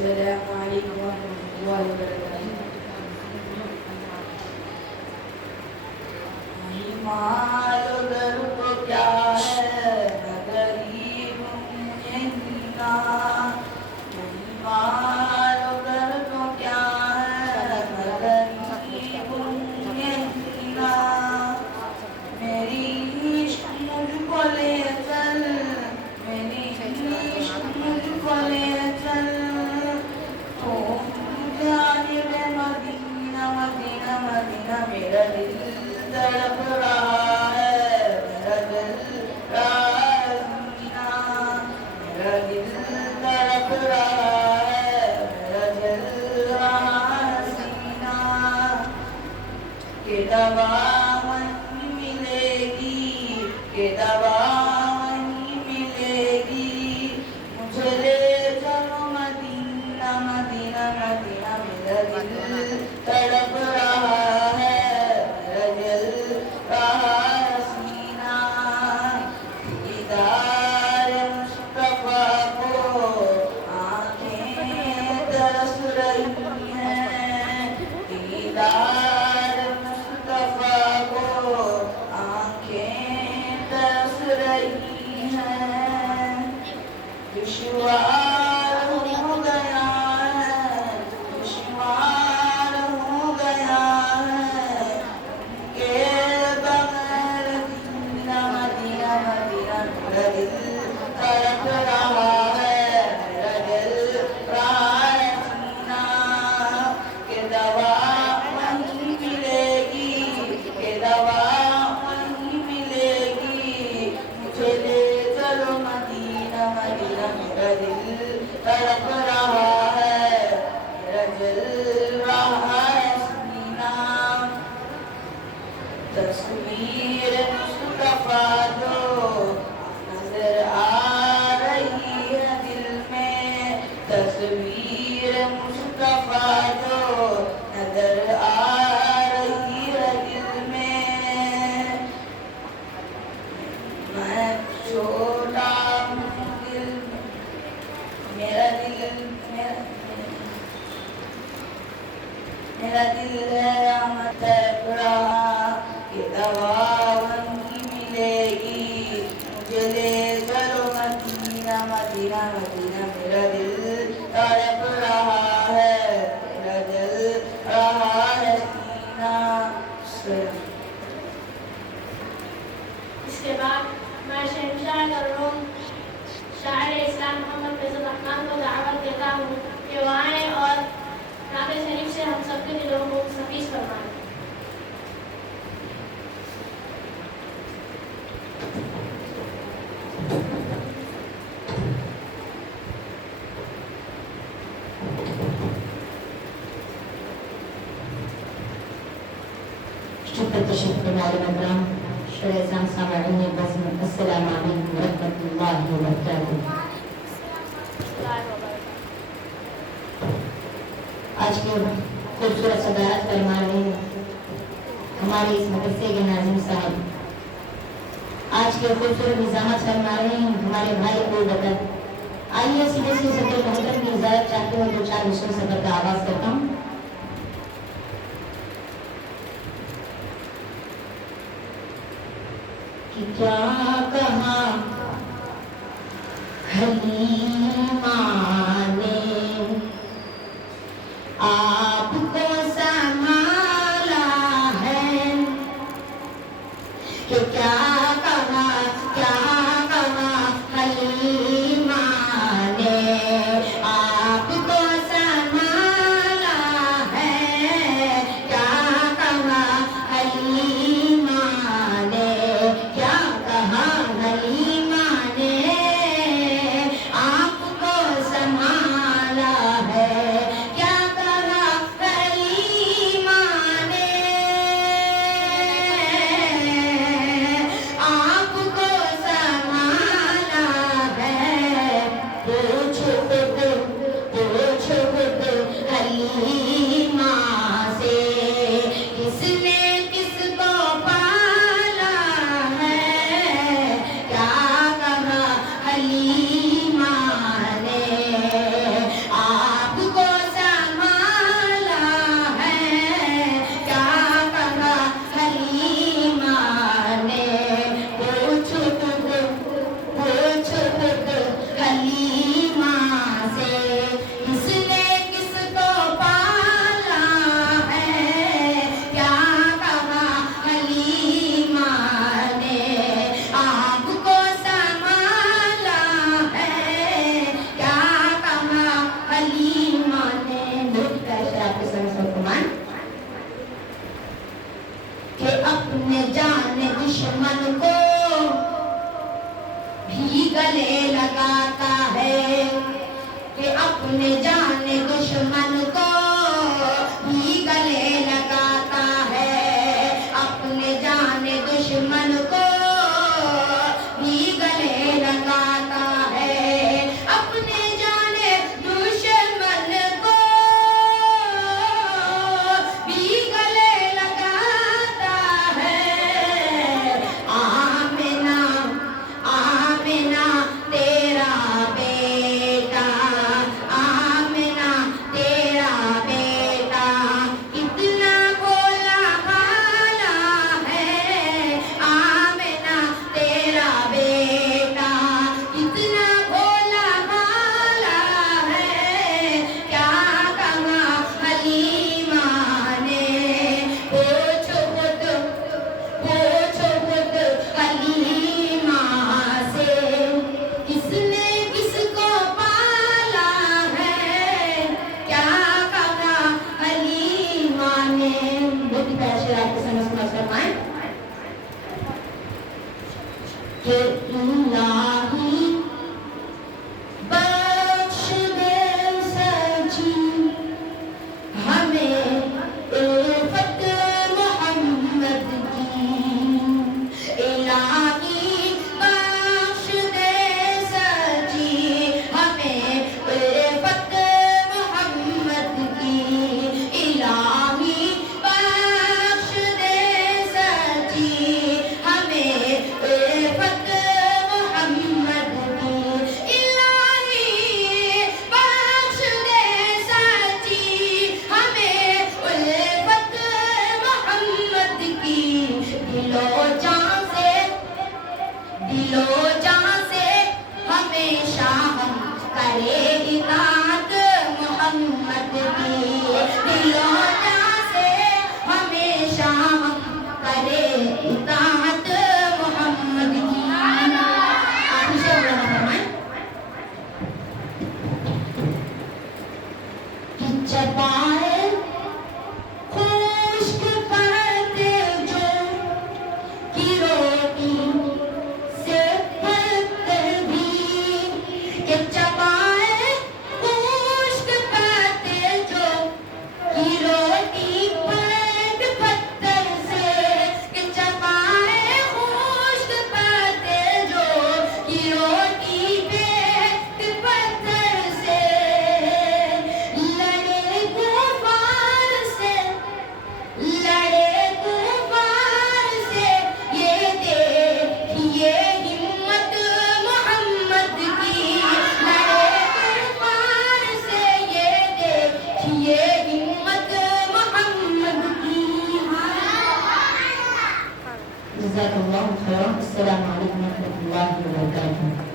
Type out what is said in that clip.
السلام علیکم ورحمۃ اللہ وبرکاتہ۔ مال و در کو کیا ہے غریب یہینا، مال و در کو کیا ہے غریب یہینا، میری عشق مجھ کو لے چل، میری عشق مجھ کو لے چل، جانب مدینہ مدینہ مدینہ، میرا دل تڑپ رہا ہے، میرا دل رازینا، میرا دل تڑپ رہا ہے، میرا دل رازینا، کہ دوا وہیں ملے گی، کہ دوا وہیں ملے گی، مجھے لے چلو مدینہ مدینہ مدینہ، میرا دل تڑپ رہا ہے، میرا دل رازینا، دیدار مصطفیٰ کو آنکھیں ترس رہی ہیں، دیدار مصطفیٰ کو آنکھیں ترس رہی ہیں، دشوار ہو گیا ہے، دشوار ہو گیا ہے، کہ بغیر مدینہ مدینہ مدینہ، میرا دل تڑپ رہا ہے، میرا دل رازینا، کہ دوا وہیں ملے گی، کہ دوا وہیں ملے گی، مجھے لے چلو مدینہ مدینہ، میرا دل تڑپ رہا ہے، میرا دل رازینا، تصویر مصطفیٰ جو نظر آ رہی ہے دل میں، تصویر مصطفیٰ جو نظر آ رہی ہے دل میں، میں چھوٹا ہوں دل، میرا دل میرا دل ہے تڑپ رہا، کہ دوا وہیں ملے گی، مجھے لے چلو مدینہ مدینہ مدینہ، میرا دل تڑپ رہا ہے، میرا دل رازینا۔ اس کے بعد میں شہنشاہ العلوم شاعر اسلام محمد فیض الرحمن کو دعوت دیتا ہوں کہ وہ آئیں اور نعت شریف سے ہم سب کے دلوں کو حفیظ فرمائیں۔ السلام علیکم ورحمۃ اللہ وبرکاتہ۔ آج کے خوبصورت صدارت فرما رہے ہیں ہمارے اس مدرسے کے ناظم صاحب، آج کے خوبصورت نظامت فرما رہے ہیں ہمارے بھائی ابو بکر۔ آئیے سیدھے سے صدر محترم کی اجازت چاہتے ہو تو 4 مشن سفر کا آغاز کرتا ہوں۔ کیا کہا حلیمہ نے آپ کو سنبھالا ہے، کہ کیا کہا حلیمہ نے آپ کو سنبھالا ہے، کیا کہا حلیمہ نے، کیا کہا دشمن کو بھی گلے لگاتا ہے کہ اپنے جان دشمن کو بھی گلے لگاتا ہے، اپنے جان دشمن کو بھی گلے لگاتا ہے، اپنے جان دشمن کو بھی گلے لگاتا ہے۔ آمنہ آمنہ تیرا بیٹا، آمنہ تیرا بیٹا کتنا بھولا بھالا ہے، آمنہ تیرا بیٹا کتنا بھولا بھالا ہے، کیا کہا حلیمہ نے، پوچھو خود حلیمہ سے، کس نے کس کو پالا ہے، کیا کہا حلیمہ نے۔ بہت ہی پیارا شعر آپ کے سامنے سماعت فرمائیں کہ الہی بخش دے سچی ہمیں الفت محمد کی، الہی بخش دے سچی ہمیں الفت محمد کی، الہی بخش دے سچی ہمیں الفت محمد کی، الہی بخش دے سچی ہمیں الفت محمد کی، دل و جان سے ہمیشہ ہم کرے اطاعت محمد کی، دل و جان سے ہمیشہ ہم کرے اطاعت محمد کی۔ آخری شعر بلند فرمائیں کہ چبائے خشک پرتے جو کی روٹی سے پھلتے بھی، کہ چبائے خشک پرتے جو کی روٹی پلٹ پتھر سے، کہ چبائے خشک پرتے جو کی روٹی پلٹ پتھر سے، لڑے کفار سے، لڑے کفار سے، یہ دیکھیے ہمت محمد کی، لڑے کفار سے، یہ دیکھیے ہمت محمد کی۔ جزاک اللہ خیرا۔ السلام علیکم ورحمۃ اللہ وبرکاتہ۔